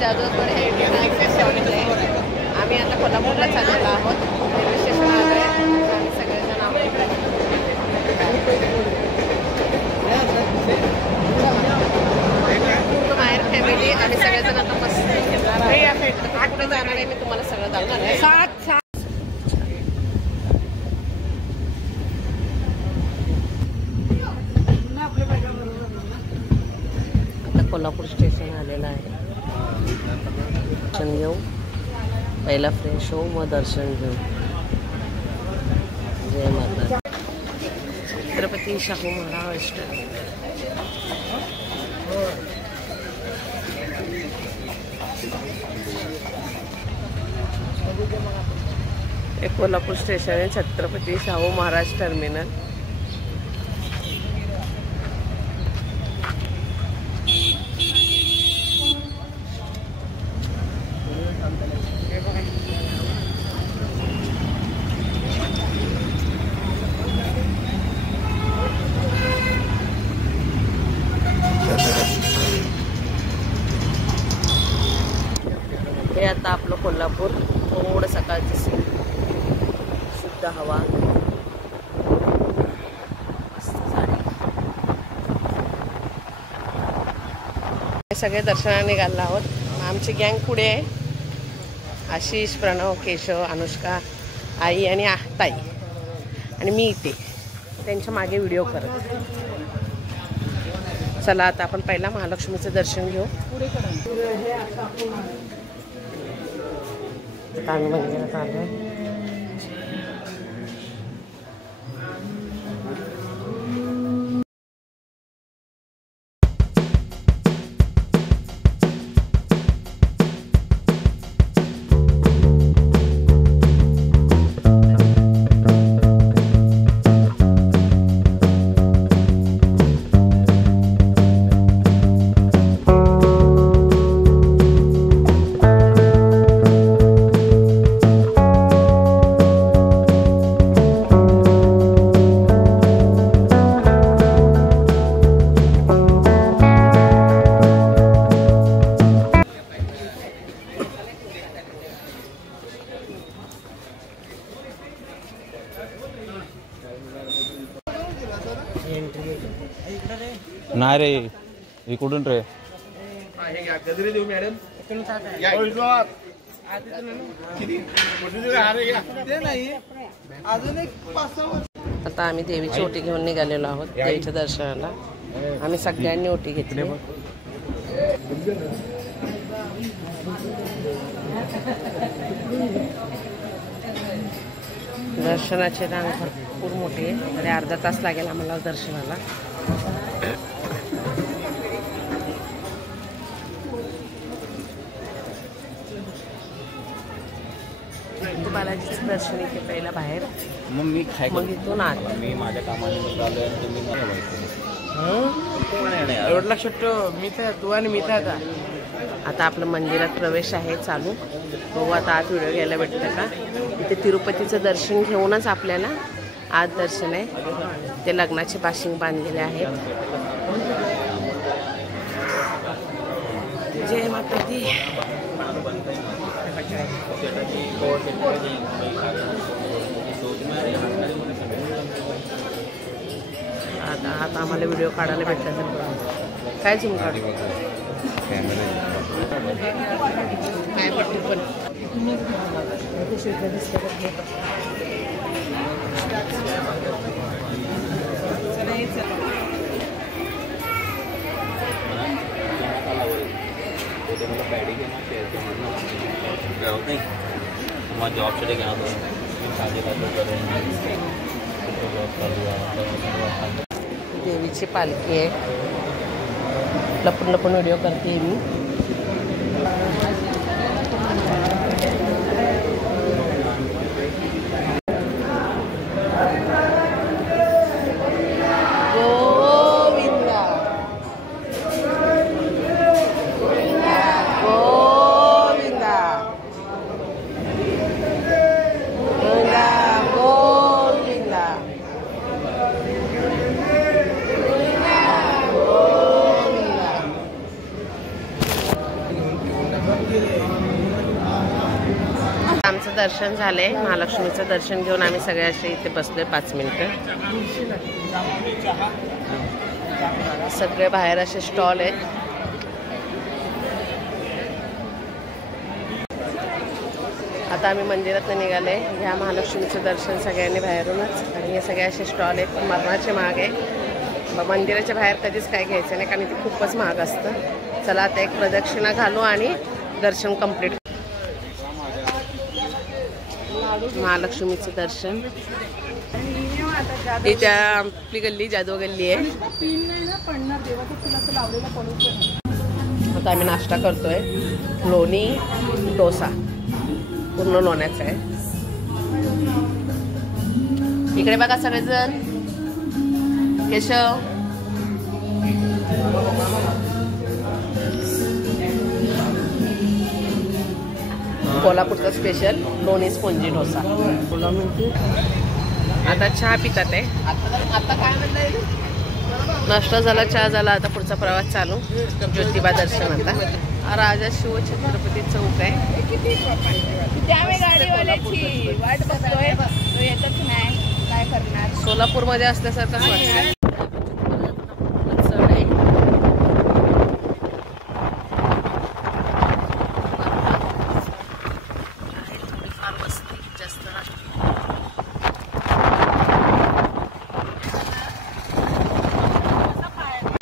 जाधवपूर हे आम्ही आता कोल्हापूरला चाललेलो आहोत. रेल्वे स्टेशन आलोय. आम्ही सगळेजण आहोत. माहेर फॅमिली आम्ही सगळेजण आता मस्त कुठे जाणार आहे मी तुम्हाला सगळं दाखवणार आहे. कोल्हापूर स्टेशन आलेलं आहे. दर्शन घेऊ, पहिला फ्रेश होऊ, मग दर्शन घेऊ. जय माता. छत्रपती शाहू महाराज. हे कोल्हापूर स्टेशन आहे, छत्रपती शाहू महाराज टर्मिनल. हे आता आपलं कोल्हापूर. थोडं सकाळची सीन, शुद्ध हवा, मस्त झाडी. सगळे दर्शनाने निघालो आहोत. आमची गँग पुढे आहे. आशिष, प्रणव, केशव, अनुष्का, आई आणि ताई आणि मी इथे त्यांच्या मागे व्हिडिओ करत. चला आता आपण पहिला महालक्ष्मीचं दर्शन घेऊ. आम्ही मंदिरात आलोय. नाही रे, इकडून रे. आता आम्ही देवीची ओटी घेऊन निघालेलो आहोत देवीच्या दर्शनाला. आम्ही सगळ्यांनी ओटी घेतली. दर्शनाचे रांग भरपूर मोठी आहे. तरी अर्धा तास लागेल आम्हाला दर्शनाला. बालाजीचं दर्शन इथे पहिला बाहेर, मग मी मग इथून आत. मी माझ्या कामानिमित्त आलोय आणि तुम्ही मला एवढं लक्षात मी तर तू आणि मी तर आता आपलं मंदिरात प्रवेश आहे चालू. बघू आता आत व्हिडिओ घ्यायला भेटतं का. इथे तिरुपतीचं दर्शन घेऊनच आपल्याला आत दर्शन आहे. ते लग्नाचे बाशिंग बांधलेले आहेत. जय माता दी. आता आम्हाला व्हिडिओ काढायला भेटला. काय झूम काढू काय भेटतं पण जॉबसाठी घ्या. देवीची पालखी आहे. लपून लपून व्हिडिओ करते मी. दर्शन झाले. महालक्ष्मीचं दर्शन घेऊन आम्ही सगळे असे इथे बसलोय 5 मिनिटं. सगळे बाहेर असे स्टॉल आहेत. आता आम्ही मंदिरात निघाले. ह्या महालक्ष्मीचं दर्शन सगळ्यांनी बाहेरूनच. आणि हे सगळे असे स्टॉल आहेत. मरणाचे महाग आहे. मंदिराच्या बाहेर कधीच काय घ्यायचं नाही कारण ते खूपच महाग असतं. चला आता एक प्रदक्षिणा घालू आणि दर्शन कंप्लीट. महालक्ष्मीचं दर्शन. ही त्या आपली गल्ली जाधव गल्ली आहे. आता आम्ही नाश्ता करतोय. लोणी डोसा पूर्ण लोण्याचा आहे. इकडे बघा सगळेजण. केशव कोल्हापूरचा स्पेशल लोणी स्पॉन्जी डोसा. आता चहा पितात आहे. आता काय म्हणताय? नाश्ता झाला, चहा झाला. आता पुढचा प्रवास चालू. ज्योतिबा दर्शन. आता राजा शिव छत्रपती चौक आहे. त्यामुळे गाडीवाल्याची वाट बघतोय. तो येतच नाही. काय करणार? सोलापूरमध्ये असल्यासारखंच वाटतं.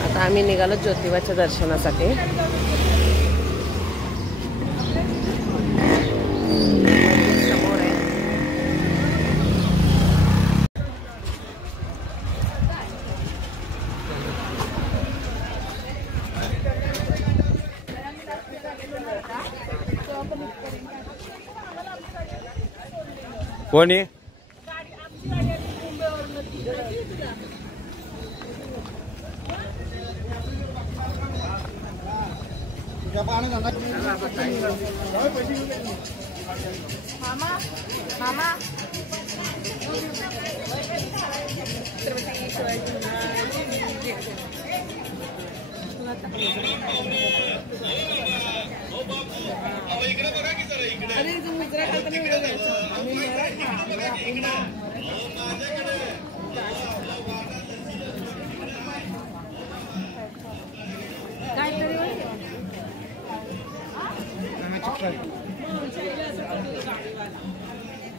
आता आम्ही निघालो ज्योतिबाच्या दर्शनासाठी. समोर आहे. कोणी मामा मामा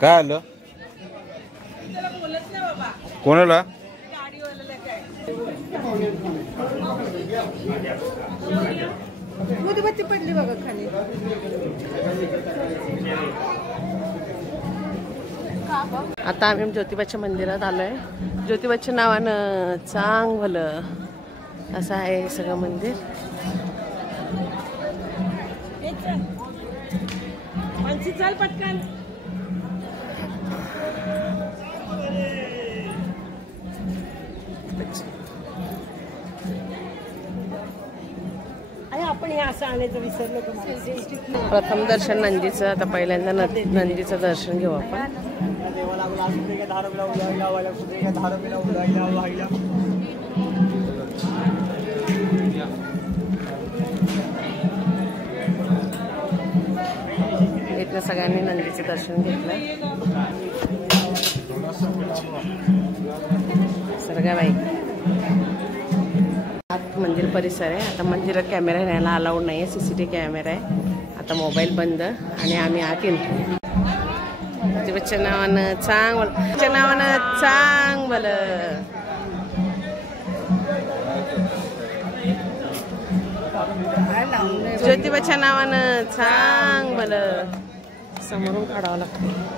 काय आलं? कोणाला? मोदीबत्ती पडली बघा खाली. आता आम्ही ज्योतिबाच्या मंदिरात आलोय. ज्योतिबाच्या नावानं चांग भलं असं आहे सगळं मंदिर. चल पटकन. आपण हे असं आणायचं विसरलो तुम्हाला. प्रथम दर्शन नंदीचं. आता पहिल्यांदा नंदीचं दर्शन घेऊ आपण. इथलं सगळ्यांनी नंदीचं दर्शन घेतलं. सरगाबाई मंदिर परिसर आहे. आता मंदिरात कॅमेरा न्यायला अलाउड नाही आहे. CCTV कॅमेरा आहे. आता मोबाईल बंद आणि आम्ही आत येतो. ज्योतिबाच्या नावानं चांग भलं. नावानं चांग भलं. ज्योतिबाच्या नावानं चांग भलं. समोरून काढावं लागतं.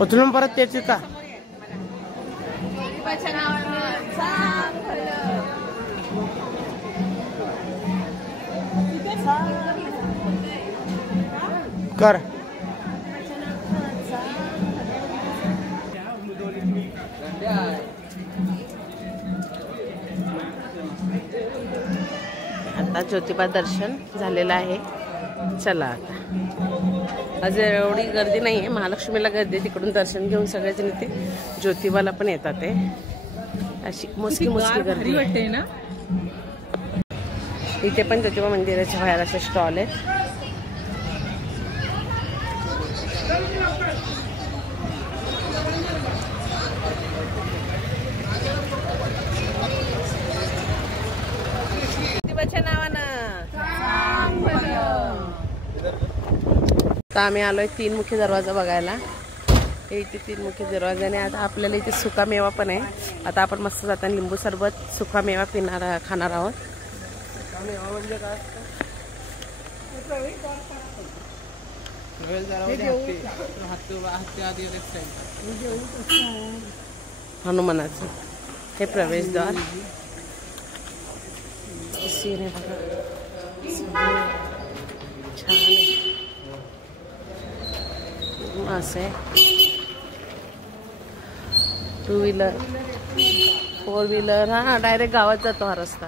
उचलून परत त्याची का ज्योतिबाच्या नावानं सांग भलं. कर. आता ज्योतिबा दर्शन झालेलं आहे. चला आता आज एवढी गर्दी नाही आहे. महालक्ष्मीला गर्दी आहे, तिकडून दर्शन घेऊन सगळेजण इथे ज्योतिबाला पण येतात. ते अशी मोजकी गर्दी वाटते ना. इथे पण ज्योतिबा मंदिराच्या बाहेर असे स्टॉल आहेत. ज्योतिबाच्या नावानं आता आम्ही आलोय 3 मुख्य दरवाजा बघायला. हे इथे 3 मुख्य दरवाजे आणि आता आपल्याला इथे सुका मेवा पण आहे. आता आपण मस्त जाताना लिंबू सरबत सुका मेवा खाणार आहोत. सुका मेवा म्हणजे काय असतं? हनुमानाचं हे प्रवेशद्वार. सीन आहे बघा, छान आहे. असं आहे 2 व्हीलर 4 व्हीलर. हा डायरेक्ट गावात जातो हा रस्ता.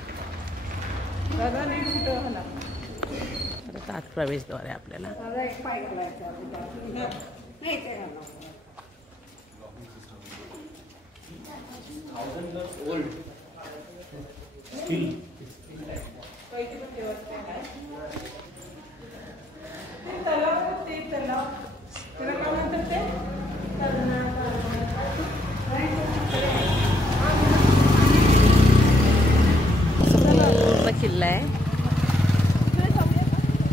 आत प्रवेशद्वार आहे आपल्याला. किल्ला आहे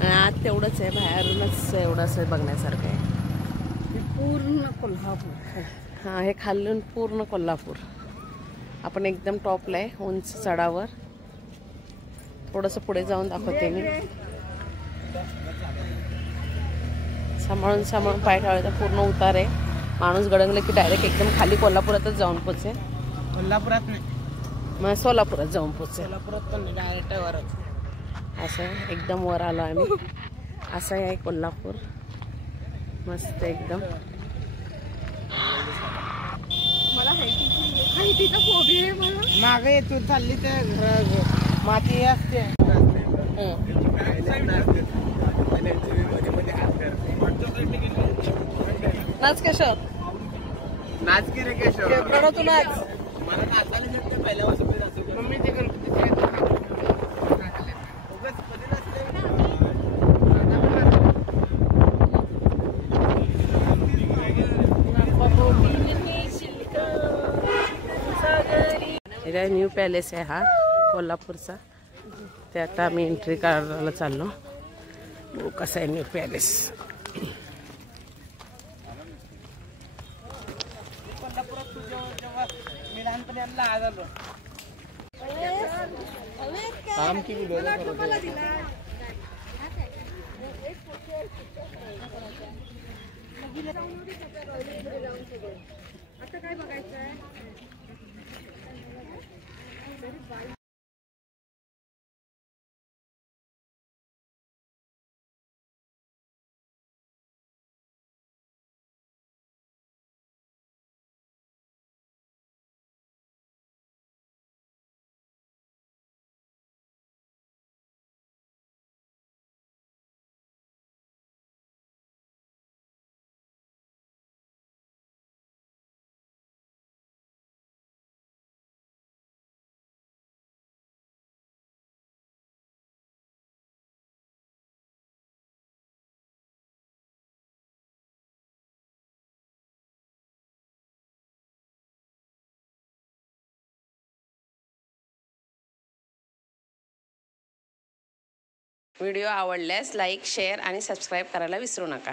आत तेवढंच आहे, बाहेरूनच एवढंच बघण्यासारखं आहे. पूर्ण कोल्हापूर. हा हे खालून पूर्ण कोल्हापूर. आपण एकदम टॉपला आहे, उंच चढावर. थोडंसं पुढे जाऊन दाखवते मी. सांभाळून सांभाळून पाय ठेवायचा. पूर्ण उतार आहे. माणूस गडंगलं की डायरेक्ट एकदम खाली कोल्हापुरातच जाऊन पोचेल. कोल्हापुरात नाही मग सोलापुरात जाऊन पोचेल. सोलापुरात पण नाही, डायरेक्ट वरच. असं एकदम वर आलो आम्ही. असं आहे कोल्हापूर. मस्त एकदम. मला हायटीचा फोबिया आहे. मला मागे येतो चालली तर माती असते. नाच केशव, नाच की रे केशव. तू नाच. मला नाचायला येत नाही पहिल्यापासून. मम्मी ते न्यू पॅलेस आहे हा कोल्हापूरचा. ते आता आम्ही एंट्री करायला चाललो. कसा आहे न्यू पॅलेस. कोल्हापुरात जेव्हा मी लहानपणी आलो काम की आता काय बघायचं आहे. व्हिडिओ आवडल्यास लाईक, शेअर आणि सबस्क्राईब करायला विसरू नका.